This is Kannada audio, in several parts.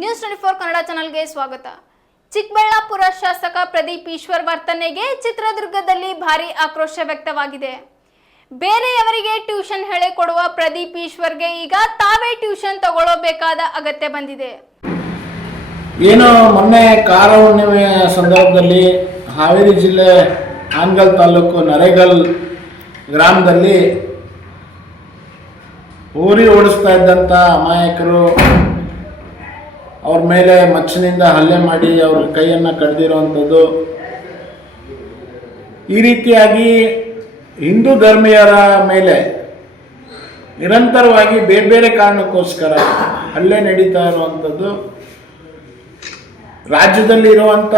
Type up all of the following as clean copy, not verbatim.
ನ್ಯೂಸ್ 24 ಕನ್ನಡ ಚಾನೆಲ್ಗೆ ಸ್ವಾಗತ. ಚಿಕ್ಕಬಳ್ಳಾಪುರ ಶಾಸಕ ಪ್ರದೀಪ್ ಈಶ್ವರ್ ವರ್ತನೆಗೆ ಚಿತ್ರದುರ್ಗದಲ್ಲಿ ಭಾರಿ ಆಕ್ರೋಶ ವ್ಯಕ್ತವಾಗಿದೆ. ಬೇರೆಯವರಿಗೆ ಟ್ಯೂಷನ್ ಹೇಳಿಕೊಡುವ ಪ್ರದೀಪ್ ಈಶ್ವರ್ಗೆ ಈಗ ತಾವೇ ಟ್ಯೂಷನ್ ತಗೊಳ್ಳಬೇಕಾದ ಅಗತ್ಯ ಬಂದಿದೆ. ಏನು ಮೊನ್ನೆ ಕಾರ ಹುಣ್ಣಿಮೆ ಸಂದರ್ಭದಲ್ಲಿ ಹಾವೇರಿ ಜಿಲ್ಲೆ ಹಾನಗಲ್ ತಾಲೂಕು ನರೇಗಲ್ ಗ್ರಾಮದಲ್ಲಿ ಊರಿ ಓಡಿಸ್ತಾ ಇದ್ದಂಥ ಅಮಾಯಕರು ಅವ್ರ ಮೇಲೆ ಮಚ್ಚಿನಿಂದ ಹಲ್ಲೆ ಮಾಡಿ ಅವ್ರ ಕೈಯನ್ನು ಕಡ್ದಿರುವಂಥದ್ದು, ಈ ರೀತಿಯಾಗಿ ಹಿಂದೂ ಧರ್ಮೀಯರ ಮೇಲೆ ನಿರಂತರವಾಗಿ ಬೇರೆ ಬೇರೆ ಕಾರಣಕ್ಕೋಸ್ಕರ ಹಲ್ಲೆ ನಡೀತಾ ಇರುವಂಥದ್ದು ರಾಜ್ಯದಲ್ಲಿರುವಂಥ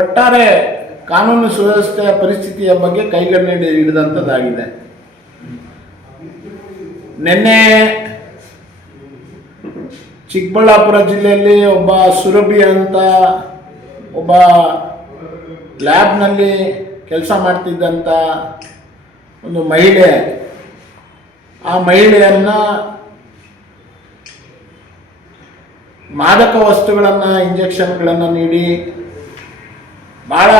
ಒಟ್ಟಾರೆ ಕಾನೂನು ಸುವ್ಯವಸ್ಥೆಯ ಪರಿಸ್ಥಿತಿಯ ಬಗ್ಗೆ ಕೈಗನ್ನಡಿ ಹಿಡಿದಂಥದ್ದಾಗಿದೆ. ನಿನ್ನೆ ಚಿಕ್ಕಬಳ್ಳಾಪುರ ಜಿಲ್ಲೆಯಲ್ಲಿ ಒಬ್ಬ ಸುರಭಿ ಅಂತ ಒಬ್ಬ ಲ್ಯಾಬ್ನಲ್ಲಿ ಕೆಲಸ ಮಾಡ್ತಿದ್ದಂಥ ಒಂದು ಮಹಿಳೆ, ಆ ಮಹಿಳೆಯನ್ನು ಮಾದಕ ವಸ್ತುಗಳನ್ನು ಇಂಜೆಕ್ಷನ್ಗಳನ್ನು ನೀಡಿ ಭಾಳ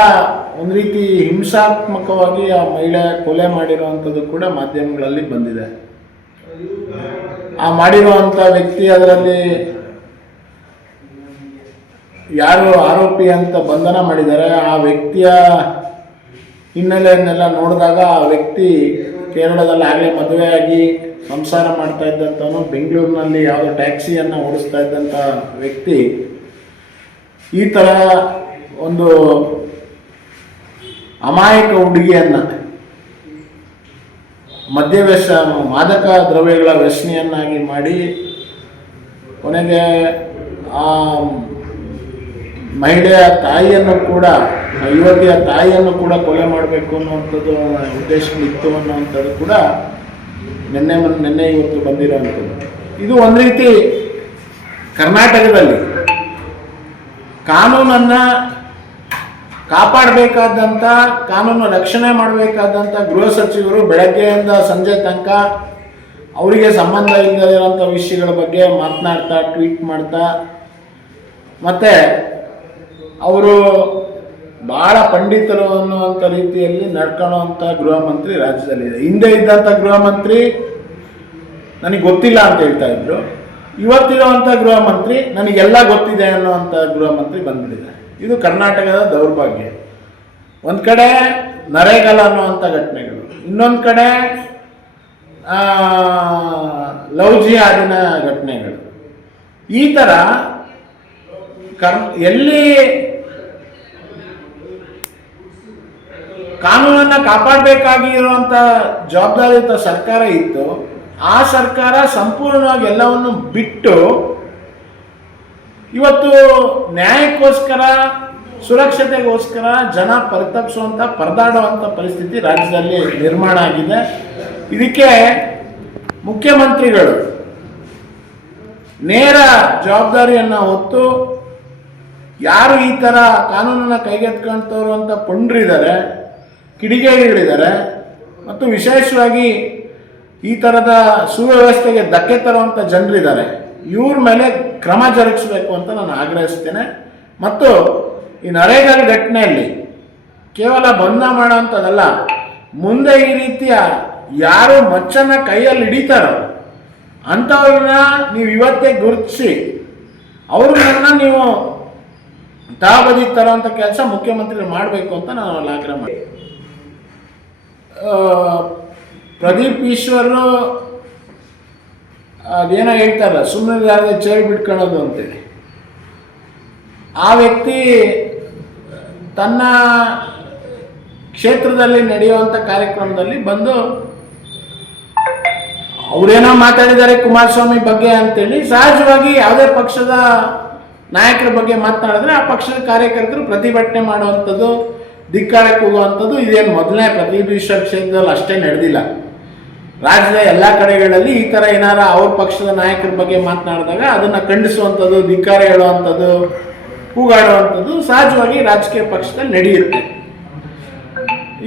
ಒಂದು ರೀತಿ ಹಿಂಸಾತ್ಮಕವಾಗಿ ಆ ಮಹಿಳೆ ಕೊಲೆ ಮಾಡಿರುವಂಥದ್ದು ಕೂಡ ಮಾಧ್ಯಮಗಳಲ್ಲಿ ಬಂದಿದೆ. ಆ ಮಾಡಿರುವಂಥ ವ್ಯಕ್ತಿ ಅದರಲ್ಲಿ ಯಾರು ಆರೋಪಿ ಅಂತ ಬಂಧನ ಮಾಡಿದ್ದಾರೆ, ಆ ವ್ಯಕ್ತಿಯ ಹಿನ್ನೆಲೆಯನ್ನೆಲ್ಲ ನೋಡಿದಾಗ ಆ ವ್ಯಕ್ತಿ ಕೇರಳದಲ್ಲಿ ಆಗಲೇ ಮದುವೆಯಾಗಿ ಸಂಸಾರ ಮಾಡ್ತಾ ಇದ್ದಂಥವನು, ಬೆಂಗಳೂರಿನಲ್ಲಿ ಯಾವುದೋ ಟ್ಯಾಕ್ಸಿಯನ್ನು ಓಡಿಸ್ತಾ ಇದ್ದಂಥ ವ್ಯಕ್ತಿ ಈ ಥರ ಒಂದು ಅಮಾಯಕ ಹುಡುಗಿಯನ್ನು ಮಾದಕ ದ್ರವ್ಯಗಳ ವ್ಯಸನಿಯನ್ನಾಗಿ ಮಾಡಿ ಕೊನೆಗೆ ಆ ಮಹಿಳೆಯ ತಾಯಿಯನ್ನು ಕೂಡ, ಯುವತಿಯ ತಾಯಿಯನ್ನು ಕೂಡ ಕೊಲೆ ಮಾಡಬೇಕು ಅನ್ನುವಂಥದ್ದು ಉದ್ದೇಶಗಳಿತ್ತು ಅನ್ನುವಂಥದ್ದು ಕೂಡ ನಿನ್ನೆ ಇವತ್ತು ಬಂದಿರೋವಂಥದ್ದು. ಇದು ಒಂದು ರೀತಿ ಕರ್ನಾಟಕದಲ್ಲಿ ಕಾನೂನನ್ನು ಕಾಪಾಡಬೇಕಾದಂಥ, ಕಾನೂನು ರಕ್ಷಣೆ ಮಾಡಬೇಕಾದಂಥ ಗೃಹ ಸಚಿವರು ಬೆಳಗ್ಗೆಯಿಂದ ಸಂಜೆ ತನಕ ಅವರಿಗೆ ಸಂಬಂಧ ಇಲ್ಲದಿರೋಂಥ ವಿಷಯಗಳ ಬಗ್ಗೆ ಮಾತನಾಡ್ತಾ, ಟ್ವೀಟ್ ಮಾಡ್ತಾ, ಮತ್ತು ಅವರು ಭಾಳ ಪಂಡಿತರು ಅನ್ನುವಂಥ ರೀತಿಯಲ್ಲಿ ನಡ್ಕೊಳ್ಳೋವಂಥ ಗೃಹ ಮಂತ್ರಿ ರಾಜ್ಯದಲ್ಲಿದೆ. ಹಿಂದೆ ಇದ್ದಂಥ ಗೃಹ ಮಂತ್ರಿ ನನಗೆ ಗೊತ್ತಿಲ್ಲ ಅಂತ ಹೇಳ್ತಾ ಇದ್ರು, ಇವತ್ತಿರುವಂಥ ಗೃಹ ಮಂತ್ರಿ ನನಗೆಲ್ಲ ಗೊತ್ತಿದೆ ಅನ್ನುವಂಥ ಗೃಹ ಮಂತ್ರಿ ಬಂದ್ಬಿಟ್ಟಿದೆ. ಇದು ಕರ್ನಾಟಕದ ದೌರ್ಭಾಗ್ಯ. ಒಂದು ಕಡೆ ನರೇಗಲ್ ಅನ್ನುವಂಥ ಘಟನೆಗಳು, ಇನ್ನೊಂದು ಕಡೆ ಲವ್ ಜಿಹಾದಿನ ಘಟನೆಗಳು. ಈ ಥರ ಎಲ್ಲಿ ಕಾನೂನನ್ನು ಕಾಪಾಡಬೇಕಾಗಿರುವಂಥ ಜವಾಬ್ದಾರಿಯುತ ಸರ್ಕಾರ ಇತ್ತು, ಆ ಸರ್ಕಾರ ಸಂಪೂರ್ಣವಾಗಿ ಎಲ್ಲವನ್ನು ಬಿಟ್ಟು ಇವತ್ತು ನ್ಯಾಯಕ್ಕೋಸ್ಕರ, ಸುರಕ್ಷತೆಗೋಸ್ಕರ ಜನ ಪರಿತಪಿಸುವಂಥ, ಪರದಾಡುವಂಥ ಪರಿಸ್ಥಿತಿ ರಾಜ್ಯದಲ್ಲಿ ನಿರ್ಮಾಣ ಆಗಿದೆ. ಇದಕ್ಕೆ ಮುಖ್ಯಮಂತ್ರಿಗಳು ನೇರ ಜವಾಬ್ದಾರಿಯನ್ನು ಹೊತ್ತು ಯಾರು ಈ ಥರ ಕಾನೂನನ್ನು ಕೈಗೆತ್ಕೊಳ್ತವ್ರು ಅಂತ ಪುಂಡ್ರಿದ್ದಾರೆ, ಕಿಡಿಗೇಡಿಗಳಿದ್ದಾರೆ, ಮತ್ತು ವಿಶೇಷವಾಗಿ ಈ ಥರದ ಸುವ್ಯವಸ್ಥೆಗೆ ಧಕ್ಕೆ ತರುವಂಥ ಜನರಿದ್ದಾರೆ, ಇವ್ರ ಮೇಲೆ ಕ್ರಮ ಜರುಗಿಸಬೇಕು ಅಂತ ನಾನು ಆಗ್ರಹಿಸ್ತೇನೆ. ಮತ್ತು ಈ ನರೇಗಲ್ ಘಟನೆಯಲ್ಲಿ ಕೇವಲ ಬಂಧ ಮಾಡೋವಂಥದ್ದಲ್ಲ, ಮುಂದೆ ಈ ರೀತಿಯ ಯಾರು ಮಚ್ಚನ್ನು ಕೈಯಲ್ಲಿ ಹಿಡಿತಾರೋ ಅಂಥವ್ರನ್ನ ನೀವು ಇವತ್ತೇ ಗುರುತಿಸಿ ಅವ್ರನ್ನ ನೀವು ತಾಬದಿಗೆ ತರೋಂಥ ಕೆಲಸ ಮುಖ್ಯಮಂತ್ರಿಗಳು ಮಾಡಬೇಕು ಅಂತ ನಾನು ಅಲ್ಲಿ ಆಗ್ರಹ ಮಾಡಿ. ಪ್ರದೀಪ್ ಈಶ್ವರು ಅದೇನೋ ಹೇಳ್ತಾರಲ್ಲ, ಸುಮ್ಮನೆ ಯಾರೇ ಚೇಳು ಬಿಟ್ಕೊಳ್ಳೋದು ಅಂತೇಳಿ, ಆ ವ್ಯಕ್ತಿ ತನ್ನ ಕ್ಷೇತ್ರದಲ್ಲಿ ನಡೆಯುವಂಥ ಕಾರ್ಯಕ್ರಮದಲ್ಲಿ ಬಂದು ಅವರೇನೋ ಮಾತಾಡಿದ್ದಾರೆ ಕುಮಾರಸ್ವಾಮಿ ಬಗ್ಗೆ ಅಂತೇಳಿ, ಸಹಜವಾಗಿ ಯಾವುದೇ ಪಕ್ಷದ ನಾಯಕರ ಬಗ್ಗೆ ಮಾತನಾಡಿದ್ರೆ ಆ ಪಕ್ಷದ ಕಾರ್ಯಕರ್ತರು ಪ್ರತಿಭಟನೆ ಮಾಡುವಂಥದ್ದು, ಧಿಕ್ಕಾರಕ್ಕೆ ಹೋಗುವಂಥದ್ದು ಇದೇನು ಮೊದಲನೇ ಪ್ರದೀಪ್ ಈಶ್ವರ್ ಕ್ಷೇತ್ರದಲ್ಲಿ ಅಷ್ಟೇ ನಡೆದಿಲ್ಲ. ರಾಜ್ಯದ ಎಲ್ಲ ಕಡೆಗಳಲ್ಲಿ ಈ ಥರ ಏನಾರ ಅವ್ರ ಪಕ್ಷದ ನಾಯಕರ ಬಗ್ಗೆ ಮಾತನಾಡಿದಾಗ ಅದನ್ನು ಖಂಡಿಸುವಂಥದ್ದು, ಧಿಕ್ಕಾರ ಹೇಳುವಂಥದ್ದು, ಕೂಗಾಡುವಂಥದ್ದು ಸಹಜವಾಗಿ ರಾಜಕೀಯ ಪಕ್ಷದಲ್ಲಿ ನಡೆಯುತ್ತೆ.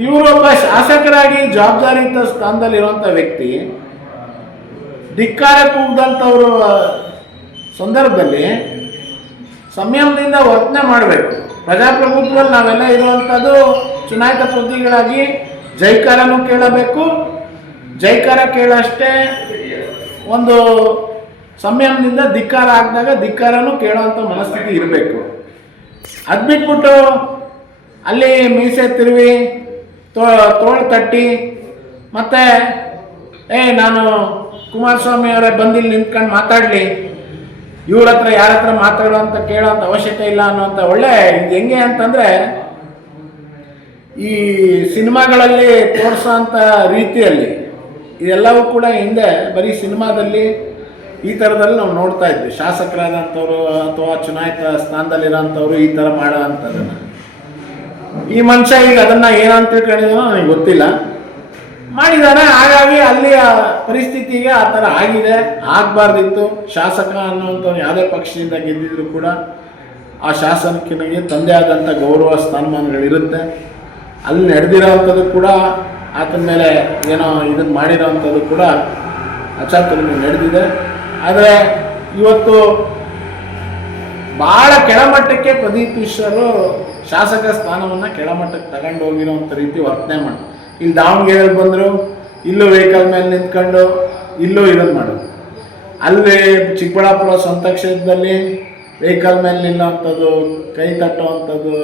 ಇವರೊಬ್ಬ ಶಾಸಕರಾಗಿ ಜವಾಬ್ದಾರಿಯುತ ಸ್ಥಾನದಲ್ಲಿರುವಂಥ ವ್ಯಕ್ತಿ ಧಿಕ್ಕಾರ ಕೂಗದಂಥವರು ಸಂದರ್ಭದಲ್ಲಿ ಸಂಯಮದಿಂದ ವರ್ತನೆ ಮಾಡಬೇಕು. ಪ್ರಜಾಪ್ರಭುತ್ವದಲ್ಲಿ ನಾವೆಲ್ಲ ಇರುವಂಥದ್ದು ಚುನಾಯಿತ ಪ್ರತಿನಿಧಿಗಳಾಗಿ ಜೈಕಾರನೂ ಕೇಳಬೇಕು, ಜೈಕಾರ ಕೇಳಷ್ಟೇ ಒಂದು ಸಂಯಮದಿಂದ ಧಿಕ್ಕಾರ ಆಗಿದಾಗ ಧಿಕ್ಕಾರನೂ ಕೇಳೋವಂಥ ಮನಸ್ಥಿತಿ ಇರಬೇಕು. ಅದು ಬಿಟ್ಬಿಟ್ಟು ಅಲ್ಲಿ ಮೀಸೆ ತಿರುವಿ ತೋಳು ತಟ್ಟಿ ಮತ್ತು ನಾನು ಕುಮಾರಸ್ವಾಮಿ ಅವರೇ ಬಂದಿಲ್ಲಿ ನಿಂತ್ಕೊಂಡು ಮಾತಾಡಲಿ, ಇವ್ರ ಹತ್ರ ಯಾರ ಹತ್ರ ಮಾತಾಡುವಂಥ ಕೇಳೋಂಥ ಅವಶ್ಯಕತೆ ಇಲ್ಲ ಅನ್ನೋಂಥ ಒಳ್ಳೆ ಇದು ಹೆಂಗೆ ಅಂತಂದರೆ, ಈ ಸಿನಿಮಾಗಳಲ್ಲಿ ತೋರಿಸೋಂಥ ರೀತಿಯಲ್ಲಿ ಇದೆಲ್ಲವೂ ಕೂಡ ಹಿಂದೆ ಬರೀ ಸಿನಿಮಾದಲ್ಲಿ ಈ ಥರದಲ್ಲಿ ನಾವು ನೋಡ್ತಾ ಇದ್ವಿ. ಶಾಸಕರಾದಂಥವ್ರು ಅಥವಾ ಚುನಾಯಿತ ಸ್ಥಾನದಲ್ಲಿರೋಂಥವ್ರು ಈ ಥರ ಮಾಡೋ ಅಂಥದ್ದನ್ನು. ಈ ಮನುಷ್ಯ ಈಗ ಅದನ್ನು ಏನಂತ ತಿಳ್ಕೊಂಡಿದ್ದಾನೋ ನನಗೆ ಗೊತ್ತಿಲ್ಲ, ಮಾಡಿದ್ದಾನೆ. ಹಾಗಾಗಿ ಅಲ್ಲಿಯ ಪರಿಸ್ಥಿತಿಗೆ ಆ ಥರ ಆಗಿದೆ. ಆಗಬಾರ್ದಿತ್ತು. ಶಾಸಕ ಅನ್ನುವಂಥವ್ರು ಯಾವುದೇ ಪಕ್ಷದಿಂದ ಗೆದ್ದಿದ್ರು ಕೂಡ ಆ ಶಾಸಕನಿಗೆ ತಂದೆ ಆದಂಥ ಗೌರವ ಸ್ಥಾನಮಾನಗಳಿರುತ್ತೆ. ಅಲ್ಲಿ ನಡೆದಿರೋವಂಥದ್ದು ಕೂಡ ಆತನ ಮೇಲೆ ಏನೋ ಇದನ್ನು ಮಾಡಿರೋವಂಥದ್ದು ಕೂಡ ಅಚಾತುರ್ಯ ನಡೆದಿದೆ. ಆದರೆ ಇವತ್ತು ಭಾಳ ಕೆಳಮಟ್ಟಕ್ಕೆ ಪ್ರದೀಪ್ ಈಶ್ವರು ಶಾಸಕ ಸ್ಥಾನವನ್ನು ಕೆಳಮಟ್ಟಕ್ಕೆ ತಗೊಂಡು ಹೋಗಿರೋವಂಥ ರೀತಿ ವರ್ತನೆ ಮಾಡಿ, ಇಲ್ಲಿ ದಾವಣಗೆರೆಯಲ್ಲಿ ಬಂದರು, ಇಲ್ಲೂ ವೆಹಿಕಲ್ ಮೇಲೆ ನಿಂತ್ಕೊಂಡು ಇಲ್ಲೂ ಇದನ್ನು ಮಾಡೋದು. ಅಲ್ಲಿ ಚಿಕ್ಕಬಳ್ಳಾಪುರ ಸ್ವಂತ ಕ್ಷೇತ್ರದಲ್ಲಿ ವೆಹಿಕಲ್ ಮೇಲೆ ನಿಲ್ಲುವಂಥದ್ದು, ಕೈ ತಟ್ಟುವಂಥದ್ದು,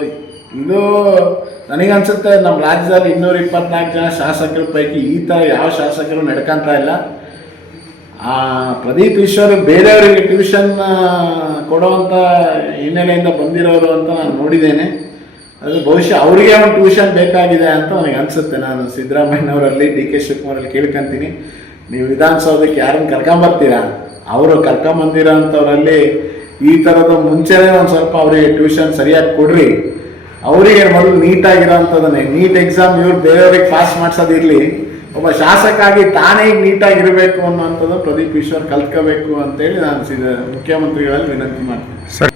ಇದು ನನಗನ್ಸುತ್ತೆ ನಮ್ಮ ರಾಜ್ಯದಲ್ಲಿ 224 ಜನ ಶಾಸಕರ ಪೈಕಿ ಈ ಥರ ಯಾವ ಶಾಸಕರು ನಡ್ಕೊಂತ ಇಲ್ಲ. ಪ್ರದೀಪ್ ಈಶ್ವರ್ ಬೇರೆಯವರಿಗೆ ಟ್ಯೂಷನ್ ಕೊಡುವಂಥ ಹಿನ್ನೆಲೆಯಿಂದ ಬಂದಿರೋರು ಅಂತ ನಾನು ನೋಡಿದ್ದೇನೆ. ಅದು ಬಹುಶಃ ಅವರಿಗೆ ಒಂದು ಟ್ಯೂಷನ್ ಬೇಕಾಗಿದೆ ಅಂತ ನನಗೆ ಅನಿಸುತ್ತೆ. ನಾನು ಸಿದ್ದರಾಮಯ್ಯನವರಲ್ಲಿ, ಡಿ ಕೆ ಶಿವಕುಮಾರಲ್ಲಿ ಕೇಳ್ಕೊತೀನಿ, ನೀವು ವಿಧಾನಸೌಧಕ್ಕೆ ಯಾರನ್ನು ಕರ್ಕೊಂಬರ್ತೀರಾ, ಅವರು ಕರ್ಕೊಂಬಂದಿರೋ ಅಂಥವರಲ್ಲಿ ಈ ಥರದ ಮುಂಚೆನೇ ಒಂದು ಸ್ವಲ್ಪ ಅವರಿಗೆ ಟ್ಯೂಷನ್ ಸರಿಯಾಗಿ ಕೊಡ್ರಿ. ಅವರಿಗೆ ಮೊದಲು ನೀಟಾಗಿರೋ ಅಂಥದ್ದನ್ನೇ, ನೀಟ್ ಎಕ್ಸಾಮ್ ಇವ್ರು ಬೇರೆಯವ್ರಿಗೆ ಪಾಸ್ ಮಾಡಿಸೋದಿರಲಿ, ಒಬ್ಬ ಶಾಸಕ ಆಗಿ ತಾನೇ ನೀಟಾಗಿರಬೇಕು ಅನ್ನೋಂಥದ್ದು ಪ್ರದೀಪ್ ಈಶ್ವರ್ ಕಲ್ತ್ಕೋಬೇಕು ಅಂತೇಳಿ ನಾನು ಮುಖ್ಯಮಂತ್ರಿಗಳಲ್ಲಿ ವಿನಂತಿ ಮಾಡ್ತೀನಿ.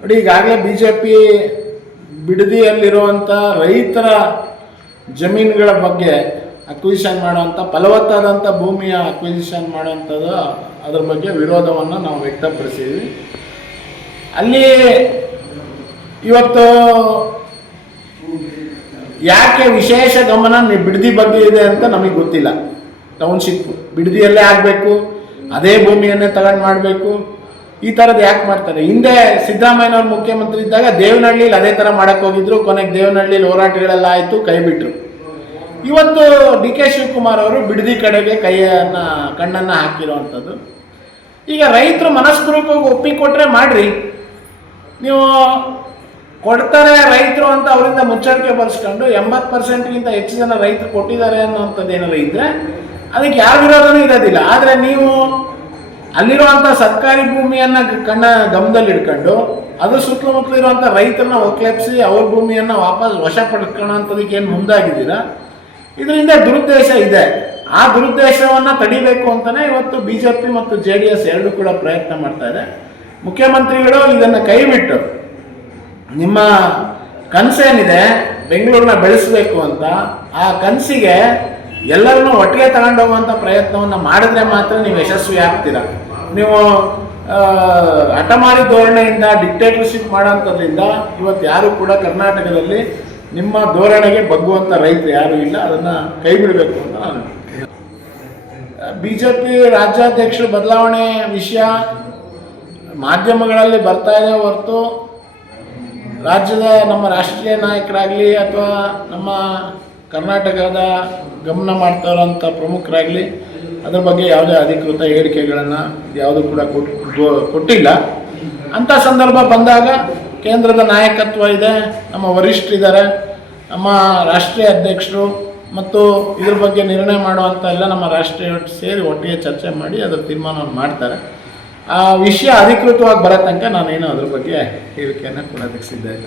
ನೋಡಿ, ಈಗಾಗಲೇ BJP ಬಿಡದಿಯಲ್ಲಿರುವಂಥ ರೈತರ ಜಮೀನುಗಳ ಬಗ್ಗೆ ಅಕ್ವಿಸಿಷನ್ ಮಾಡುವಂಥ, ಫಲವತ್ತಾದಂಥ ಭೂಮಿಯ ಅಕ್ವಿಸಿಷನ್ ಮಾಡುವಂಥದ್ದು, ಅದ್ರ ಬಗ್ಗೆ ವಿರೋಧವನ್ನು ನಾವು ವ್ಯಕ್ತಪಡಿಸಿದ್ವಿ. ಅಲ್ಲಿ ಇವತ್ತು ಯಾಕೆ ವಿಶೇಷ ಗಮನ ಬಿಡದಿ ಬಗ್ಗೆ ಇದೆ ಅಂತ ನಮಗೆ ಗೊತ್ತಿಲ್ಲ. ಟೌನ್ಶಿಪ್ ಬಿಡದಿಯಲ್ಲೇ ಆಗಬೇಕು, ಅದೇ ಭೂಮಿಯನ್ನೇ ತಗೊಂಡು ಮಾಡಬೇಕು, ಈ ಥರದ್ದು ಯಾಕೆ ಮಾಡ್ತಾರೆ? ಹಿಂದೆ ಸಿದ್ದರಾಮಯ್ಯನವ್ರು ಮುಖ್ಯಮಂತ್ರಿ ಇದ್ದಾಗ ದೇವನಹಳ್ಳಿಲಿ ಅದೇ ಥರ ಮಾಡೋಕ್ಕೆ ಹೋಗಿದ್ರು. ಕೊನೆಗೆ ದೇವನಹಳ್ಳಿಲಿ ಹೋರಾಟಗಳೆಲ್ಲ ಆಯಿತು, ಕೈ ಬಿಟ್ಟರು. ಇವತ್ತು ಡಿ ಕೆ ಶಿವಕುಮಾರ್ ಅವರು ಬಿಡದಿ ಕಡೆಗೆ ಕಣ್ಣನ್ನು ಹಾಕಿರುವಂಥದ್ದು. ಈಗ ರೈತರು ಮನಸ್ಪೂರ್ವಕವಾಗಿ ಒಪ್ಪಿಕೊಟ್ರೆ ಮಾಡ್ರಿ, ನೀವು ಕೊಡ್ತಾರೆ ರೈತರು ಅಂತ ಅವರಿಂದ ಮುಚ್ಚಳಿಕೆ ಬರೆಸ್ಕೊಂಡು 80%ಗಿಂತ ಹೆಚ್ಚು ಜನ ರೈತರು ಕೊಟ್ಟಿದ್ದಾರೆ ಅನ್ನೋಂಥದ್ದು ಏನಾದ್ರು ಇದ್ದರೆ ಅದಕ್ಕೆ ಯಾವ ವಿರೋಧನೂ ಇರೋದಿಲ್ಲ. ಆದರೆ ನೀವು ಅಲ್ಲಿರುವಂಥ ಸರ್ಕಾರಿ ಭೂಮಿಯನ್ನು ಗಮನದಲ್ಲಿ ಇಟ್ಕೊಂಡು ಅದ್ರ ಸುತ್ತಮುತ್ತಲು ಇರುವಂಥ ರೈತರನ್ನ ಒಕ್ಲೆಪ್ಸಿ ಅವ್ರ ಭೂಮಿಯನ್ನು ವಾಪಸ್ ವಶಪಡಿಸ್ಕೊಳ್ಳೋಂಥದಕ್ಕೆ ಏನು ಮುಂದಾಗಿದ್ದೀರಾ, ಇದರಿಂದ ದುರುದ್ದೇಶ ಇದೆ. ಆ ದುರುದ್ದೇಶವನ್ನು ತಡಿಬೇಕು ಅಂತಲೇ ಇವತ್ತು BJP ಮತ್ತು JDS ಎರಡೂ ಕೂಡ ಪ್ರಯತ್ನ ಮಾಡ್ತಾ ಇದೆ. ಮುಖ್ಯಮಂತ್ರಿಗಳು ಇದನ್ನು ಕೈಬಿಟ್ಟು ನಿಮ್ಮ ಕನಸೇನಿದೆ ಬೆಂಗಳೂರನ್ನ ಬೆಳೆಸಬೇಕು ಅಂತ, ಆ ಕನಸಿಗೆ ಎಲ್ಲರನ್ನೂ ಒಟ್ಟಿಗೆ ತಗೊಂಡೋಗುವಂಥ ಪ್ರಯತ್ನವನ್ನು ಮಾಡಿದ್ರೆ ಮಾತ್ರ ನೀವು ಯಶಸ್ವಿ ಆಗ್ತೀರ. ನೀವು ಹಠಮಾರಿ ಧೋರಣೆಯಿಂದ ಡಿಕ್ಟೇಟರ್ಶಿಪ್ ಮಾಡೋಂಥದ್ರಿಂದ ಇವತ್ತು ಯಾರು ಕೂಡ ಕರ್ನಾಟಕದಲ್ಲಿ ನಿಮ್ಮ ಧೋರಣೆಗೆ ಬಗ್ಗುವಂಥ ರೈತರು ಯಾರೂ ಇಲ್ಲ. ಅದನ್ನು ಕೈ ಬಿಡಬೇಕು ಅಂತ ನಾನು BJP ರಾಜ್ಯಾಧ್ಯಕ್ಷರು ಬದಲಾವಣೆ ವಿಷಯ ಮಾಧ್ಯಮಗಳಲ್ಲಿ ಬರ್ತಾ ಇದೆ ಹೊರತು ರಾಜ್ಯದ ನಮ್ಮ ರಾಷ್ಟ್ರೀಯ ನಾಯಕರಾಗಲಿ ಅಥವಾ ನಮ್ಮ ಕರ್ನಾಟಕದ ಗಮನ ಮಾಡ್ತಾ ಇರೋಂಥ ಪ್ರಮುಖರಾಗಲಿ ಅದ್ರ ಬಗ್ಗೆ ಯಾವುದೇ ಅಧಿಕೃತ ಹೇಳಿಕೆಗಳನ್ನು ಯಾವುದೂ ಕೂಡ ಕೊಟ್ಟಿಲ್ಲ. ಅಂಥ ಸಂದರ್ಭ ಬಂದಾಗ ಕೇಂದ್ರದ ನಾಯಕತ್ವ ಇದೆ, ನಮ್ಮ ವರಿಷ್ಠರಿದ್ದಾರೆ, ನಮ್ಮ ರಾಷ್ಟ್ರೀಯ ಅಧ್ಯಕ್ಷರು ಮತ್ತು ಇದ್ರ ಬಗ್ಗೆ ನಿರ್ಣಯ ಮಾಡುವಂಥ ಎಲ್ಲ ನಮ್ಮ ರಾಷ್ಟ್ರೀಯ ಸೇರಿ ಒಟ್ಟಿಗೆ ಚರ್ಚೆ ಮಾಡಿ ಅದರ ತೀರ್ಮಾನವನ್ನು ಮಾಡ್ತಾರೆ. ಆ ವಿಷಯ ಅಧಿಕೃತವಾಗಿ ಬರೋ ತನಕ ನಾನೇನು ಅದ್ರ ಬಗ್ಗೆ ಹೇಳಿಕೆಯನ್ನು ಕೊಡೋದಕ್ಕೆ ಸಿದ್ಧ ಇಲ್ಲ.